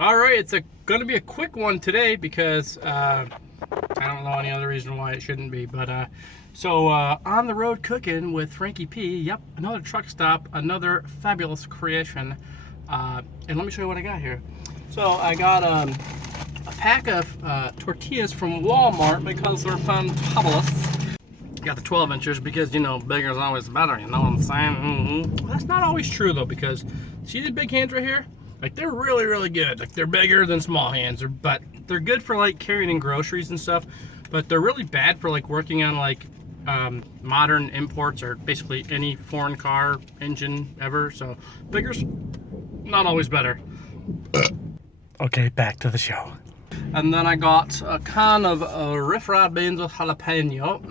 All right, it's going to be a quick one today because I don't know any other reason why it shouldn't be. But on the road cooking with Frankie P. Yep, another truck stop, another fabulous creation. And let me show you what I got here. So I got a pack of tortillas from Walmart because they're fantabulous. Got the 12 inchers because, you know, bigger is always better, you know what I'm saying? Well, that's not always true though, because see these big hands right here? Like, they're really, really good. Like, they're bigger than small hands, but they're good for like carrying in groceries and stuff, but they're really bad for like working on like modern imports or basically any foreign car engine ever. So bigger's not always better. Okay, back to the show. And then I got a can of Riff Raff beans with jalapeno.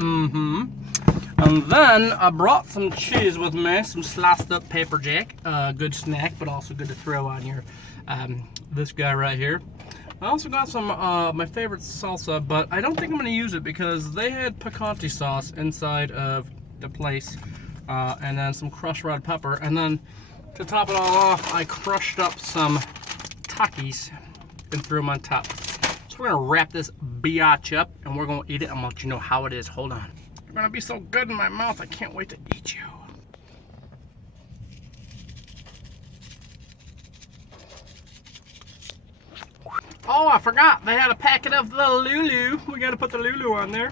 And then I brought some cheese with me, some sliced up pepper jack. Good snack, but also good to throw on your this guy right here. I also got some my favorite salsa, but I don't think I'm going to use it because they had picante sauce inside of the place, and then some crushed red pepper. And then to top it all off, I crushed up some Takis and threw them on top. So we're gonna wrap this biatch up and we're gonna eat it. I'm gonna let you know how it is. Hold on. You're gonna be so good in my mouth. I can't wait to eat you. Oh, I forgot. They had a packet of the Lulu. We gotta put the Lulu on there.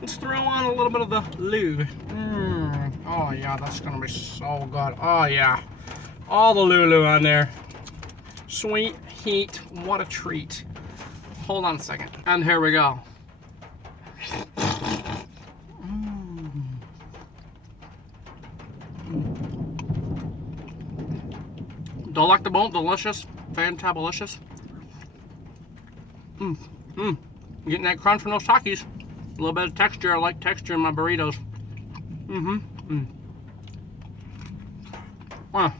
Let's throw on a little bit of the Lulu. Oh yeah, that's gonna be so good. Oh yeah, all the Lulu on there. Sweet heat, what a treat. Hold on a second. And here we go. Delectable, delicious, fantabulicious. Getting that crunch from those Takis. A little bit of texture. I like texture in my burritos. Wow.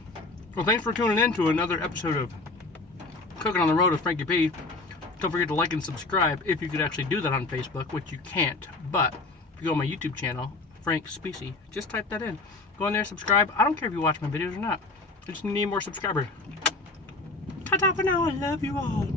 Well, thanks for tuning in to another episode of Cooking on the Road with Frankie P. Don't forget to like and subscribe if you could actually do that on Facebook, which you can't. But if you go on my YouTube channel, Frank Specie, just type that in. Go in there, subscribe. I don't care if you watch my videos or not. I just need more subscribers. Ta-ta for now. I love you all.